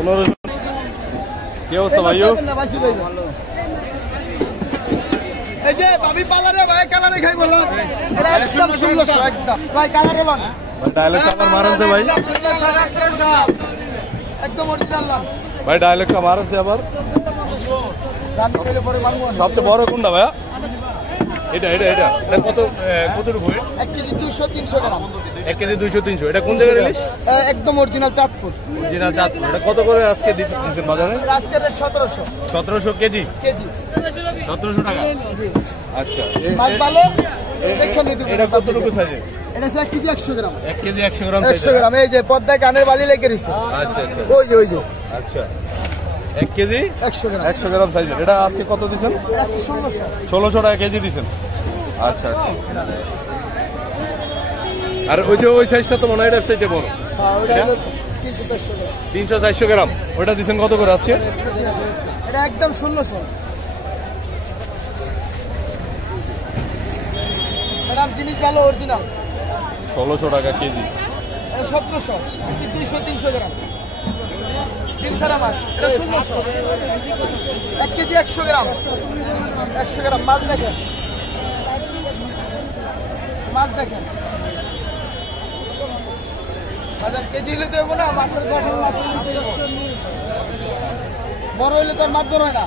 1500। কি অবস্থা ভাইও? এই যে ভাবি পালারে ভাই কালারে খাই বললাম এটা একদম 1600 একদম ভাই কালারে লন ভাই ডায়লগটা আবার মারেনছে ভাই, একদম অরিজিনাল লন ভাই ডায়লগটা মারেনছে আবার। দাম কইলে পরে মানবো। সবচেয়ে বড় কোনটা ভাইয়া? এটা এটা এটা এটা কতটুকু? 1 কেজি 200 300 গ্রাম। 1 কেজি 200 300। এটা কোন জায়গার ইলিশ? একদম অরিজিনাল চাঁদপুর। অরিজিনাল চাঁদপুর। এটা কত করে আজকে দিচ্ছেন বাজারে? আজকে 1700 1700 কেজি। কেজি 1700 টাকা। জি আচ্ছা মাছ ভালো দেখে নিতে। এটা কতটুকু সাইজের? এটা 1 কেজি 100 গ্রাম। 1 কেজি 100 গ্রাম। 100 গ্রাম। এই যে পদ্মায় কানের বালি লেগে রইছে। আচ্ছা আচ্ছা ওই যে আচ্ছা 1 কেজি 100 গ্রাম। 100 গ্রাম সাইজের। এটা আজকে কত দিচ্ছেন? আজকে 1600 1600 টাকা কেজি দিচ্ছেন। আচ্ছা আচ্ছা। আর ওই যে ওই সাইজটা তো মনে হয় এটার চাইতে বড়। হ্যাঁ ওটা 300 400 গ্রাম। 300 400 গ্রাম। ওটা দিচ্ছেন কত করে আজকে? এটা একদম 1600। ম্যাডাম জিনিস ভালো অরিজিনাল। 1600 টাকা কেজি। 1700 200 300 গ্রাম। তিনসারা মাছ এটা 1600। 1 কেজি 100 গ্রাম। 100 গ্রাম মাছ দেখেন, মাছ দেখেন বাজার কেজি হলে দেবো না। মাছের গঠন মাছ বড় হইলে তো আর মাছ বড় হয় না।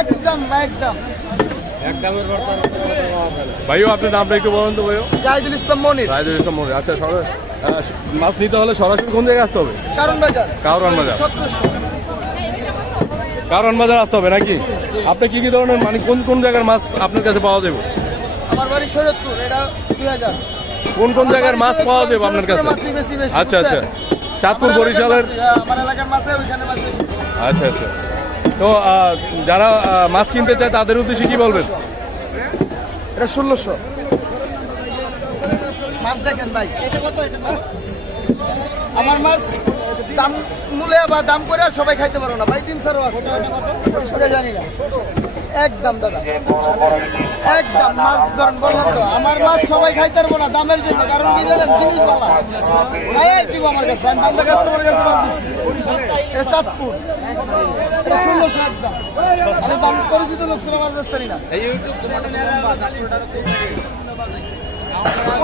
একদম একদম ভাইও আপনার নামটা একটু বলুন তো ভাইও। জাহিদুল ইসলাম মনির। জাহিদুল ইসলাম মনির। আচ্ছা মাছ নিতে হলে সরাসরি কোন জায়গায় আসতে হবে? কারণ বাজার। কারওয়ান বাজার। 1700। কারওয়ান বাজার আসতে হবে নাকি? আপনি কি কি ধরনের মানে কোন কোন জায়গার মাছ আপনার কাছে পাওয়া যাবে? আমার বাড়ি শরীয়তপুর। এটা 2000। কোন কোন জায়গার মাছ পাওয়া যাবে আপনার কাছে? আচ্ছা আচ্ছা চাঁদপুর বরিশালের আমার এলাকার মাছ ওইখানে মাছ বেশি। আচ্ছা আচ্ছা। তো যারা মাছ কিনতে চায় তাদের উদ্দেশ্যে কি বলবেন? এটা 1600 মাছ দেখেন ভাই। এটা কত? এটা আমার মাছ দাম মূল্যে বা দাম করে সবাই খাইতে পারো না ভাই। 300 আছে সেটা জানি না। একদম দাদা একদম মাছ ধরেন বললাম তো আমার মাছ সবাই খাইতে পারবো না দামের জন্য। কারণ কি জানেন জিনিস ভালো খাই দিব আমার কাছে। আমি বান্দা কাস্টমারের কাছে মাছ দিচ্ছি। এটা চাঁদপুর। এটা 1600 একদম। আমি দাম পরিচিত লোক ছিল মাছ বেচতারি না।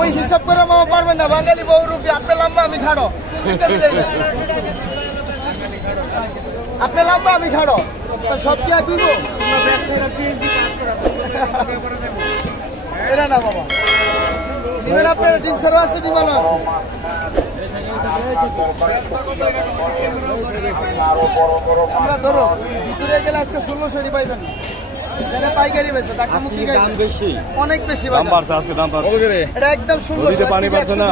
ওই হিসাব করে মামা পারবেন না। বাঙালি বহুরূপী। আপনি লম্বা আমি খাড়ো। আপনি লম্বা আমি খাড়ো সব কি দিব? এটা না বাবা আপনার ডিমসারও আছে ডিমানো আছে। আমরা ধরো ভিতরে গেলে আজকে 1600 পাইবেন না। পাইকারি বেচে দাম বেশি, অনেক বেশি দাম বাড়ছে আজকে। দাম বাড়ছে এটা একদম 1600। পানি বাড়ছে না,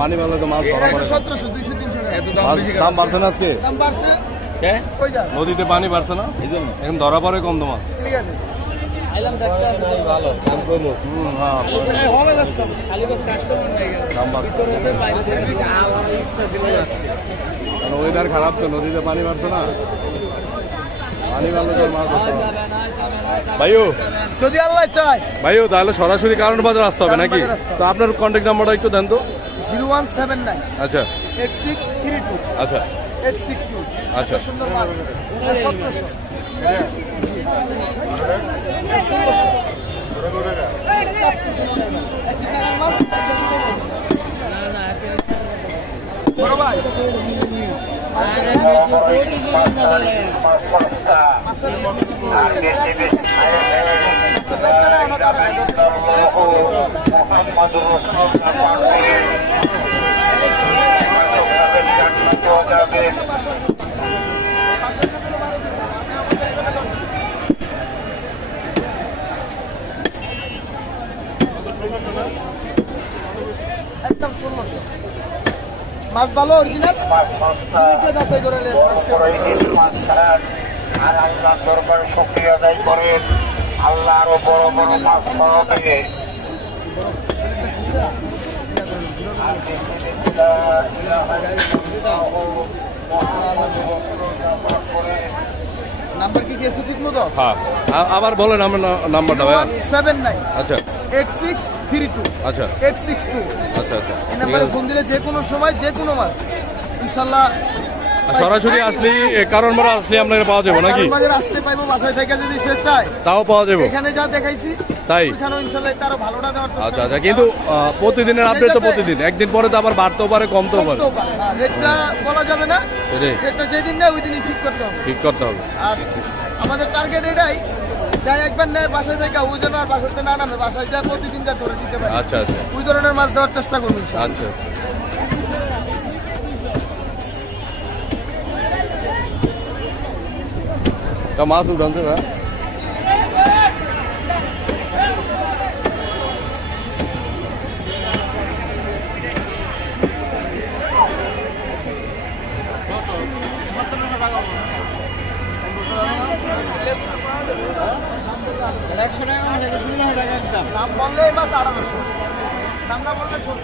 পানি বাড়লে তো মাছ ধরা পড়ে। 1700 200 300 দাম বাড়ছে না আজকে। দাম বাড়ছে নদীতে পানি বাড়ছে না এখন ধরা পড়ে কম দাম। ঠিক আছে ওয়েদার খারাপ তো নদীতে পানি বাড়ছে না। পানি বাড়লে তো মাছ ভাইও যদি আল্লাহ চায় ভাইও তাহলে সরাসরি কারণ বাজার আসতে হবে নাকি? তো আপনার কন্ট্যাক্ট নাম্বারটা একটু দেন তো। 0179 আচ্ছা 8632 আচ্ছা 862 আচ্ছা সুন্দর মাছ 1700 বড় ভাই একদম 1600 মাছ ভালো অরিজিনাল যাচাই করে আর আল্লাহ দরবারে শুকরিয়া আদায় করেন। আল্লাহ আরো বড় বড় মাছ খাওয়াবে। নাম্বার কি দিয়েছে ঠিক মতো? হ্যাঁ আবার বলেন আমার নাম্বারটা ভাই। 79 আচ্ছা 8632 আচ্ছা 862 আচ্ছা আচ্ছা এই নাম্বারে ফোন দিলে যে কোনো সময় যে কোনো মাছ ইনশাল্লাহ সরাসরি আসলে কারণ বাজার আসলে আপনারা পাওয়া যাবে নাকি? কারণ বাজার আসতে পাইবো, বাসায় থেকে যদি সে চায় তাও পাওয়া যাবে। এখানে যা দেখাইছি তাই এখানেও ইনশাল্লাহ তারও ভালোটা দেওয়ার চেষ্টা আচ্ছা আচ্ছা, কিন্তু প্রতিদিনের আপডেট তো প্রতিদিন, একদিন পরে তো আবার বাড়তেও পারে কমতেও পারে। করবো। আর রেটটা বলা যাবে না, সেটাই রেটটা যেদিন নেয় ওই দিনই ঠিক করতে হবে। ঠিক করতে হবে। আর আমাদের টার্গেট এটাই, যাই একবার নেয় বাসায় থেকে ওই জন্য আর বাসাতে না নামে, বাসায় যা প্রতিদিন যা ধরে দিতে পারে আচ্ছা আচ্ছা ওই ধরনের মাছ দেওয়ার চেষ্টা করবো ইনশাল্লাহ। আচ্ছা, তা মাছ উঠানছে না? দাম বললে এই মাছ 1800, দাম না বললে 16।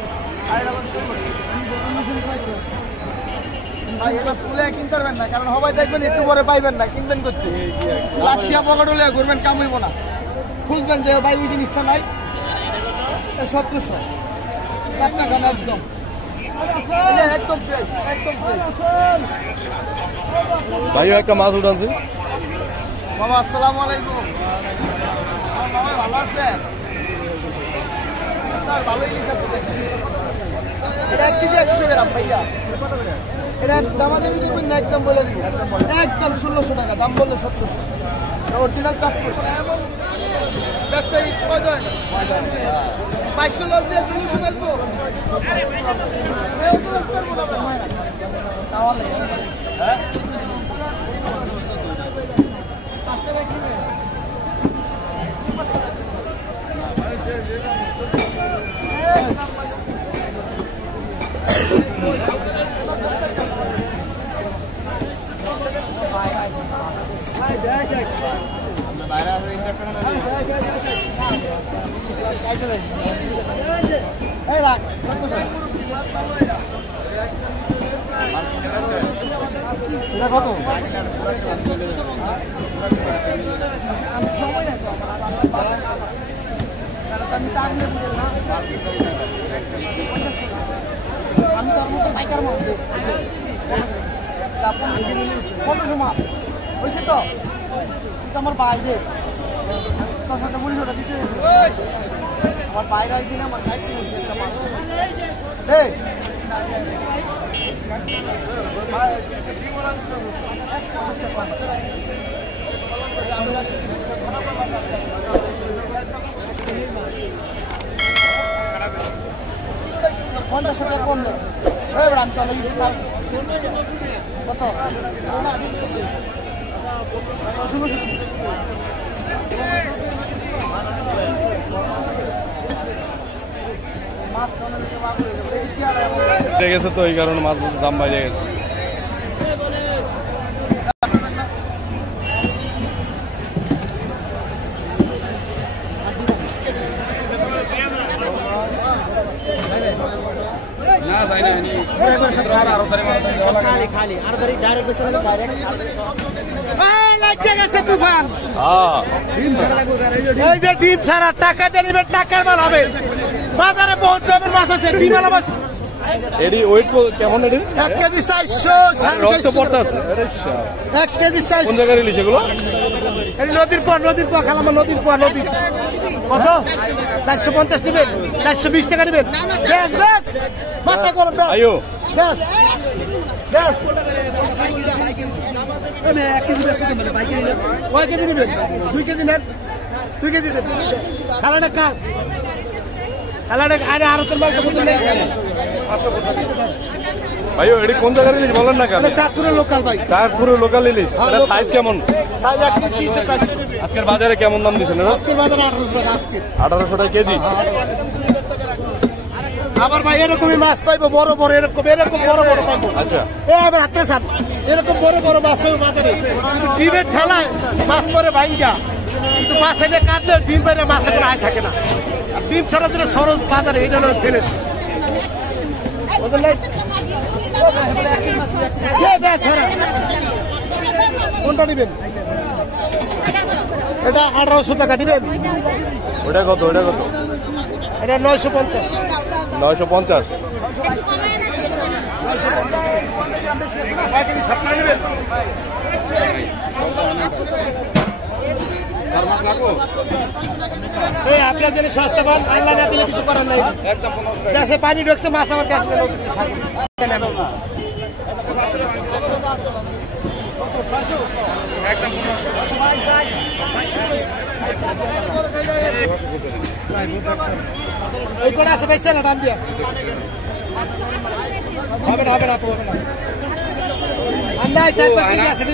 ভাই এটা ফুলে কিনতে পারবেন না, কারণ সবাই দেখবেন একটু পরে পাইবেন না, কিনবেন করতে লাঠিয়া পকেট হলে ঘুরবেন, কাম হইব না, খুঁজবেন যে ভাই ওই জিনিসটা নাই। 1700 টাটকা খানা একদম একদম ফ্রেশ, একদম ফ্রেশ। ভাইও একটা মাছ উঠানছে। বাবা আসসালামু আলাইকুম। বাবা ভালো আছেন? স্যার ভালো ইলিশ আছে। এটা 1 কেজি 100 গ্রাম ভাইয়া। এটা দামাদামি করবেন না, একদম বলে দিব, একদম 1600 টাকা, দাম বললে 1700। অরিজিনাল চাঁদপুর ব্যবসায়ী কয়জন 2200 লস দিয়ে 1600 বেচবো। হ্যাঁ কত আমি তার মতো পাইকার মাছ কতশো মাছ হয়েছে তো আমার বাইরে তোর সাথে মূল্যটা দিতে আমার বাইরে হয়েছি না, আমার দায়িত্ব হয়েছে একটা মাছ। পঞ্চাশ টাকা কম নেই আমি চলে কত গেছে তো এই কারণে মাছ দাম বাইরে গেছে। ডিম ছাড়া টাকা দিয়ে নেবেন, টাকার মাল হবে। বাজারে বহুত রকমের মাছ আছে, ডিম মাছ এডি ওয়েট কেমন? এডি 1 কেজি 400 রক্ত পড়তাছে। 1 কেজি 400। কোন জায়গায় ইলিশ এগুলো? এই নদীর পর খালাম, নদীর পর নদী। কত 450 নেবেন, 420 টাকা নেবেন। বেশ বেশ মাথা করুন আইও বেশ বেশ। 1 কেজি বেশ করতে পারে, বাইকে নেবেন। 1 কেজি নেবেন, 2 কেজি নেন, 2 কেজি নেবেন। খালাটা কাল খালাটা আরে আরো তোর মালটা বলতে নেই। ভাইও এডি কোন জায়গায় ইলিশ বলেন না কেন? চাঁদপুরের লোকাল ভাই, চাঁদপুরের লোকাল ইলিশ। এটা সাইজ কেমন? Size 1 KG 340। আজকের বাজারে কেমন দাম দিচ্ছেন? আজকের বাজারে 1800 টাকা। আজকে 1800 টাকা কেজি। আবার ভাই এরকমই মাছ পাইবো, বড় বড় এরকম বড় বড় পাইবো। আচ্ছা এবার হাতে সাপ এরকম বড় বড় মাছ পাইবো বাজারে। ডিমের ঠেলায় মাছ পরে ভাইঙ্গা, কিন্তু মাছ এনে কাটলে ডিম বাইরে মাছের কোনো আয় থাকে না। ডিম ছাড়া দিলে সরল বাজারে এটা হলো ফেলেস। কোনটা নিবেন? এটা 1800 টাকা দিবেন। ওটা কত? ওটা কত? এটা 950। 950। আপনার জন্য সস্তা পান, আল্লাহ না দিলে কিছু করার নাই। দেশে পানি ঢুকছে, মাছ আমার কাছে ওই করে আছে ভাই, চলো দাম দিয়ে হবে না, হবে না, হবে না। আমরা 4-5 কেজি আছে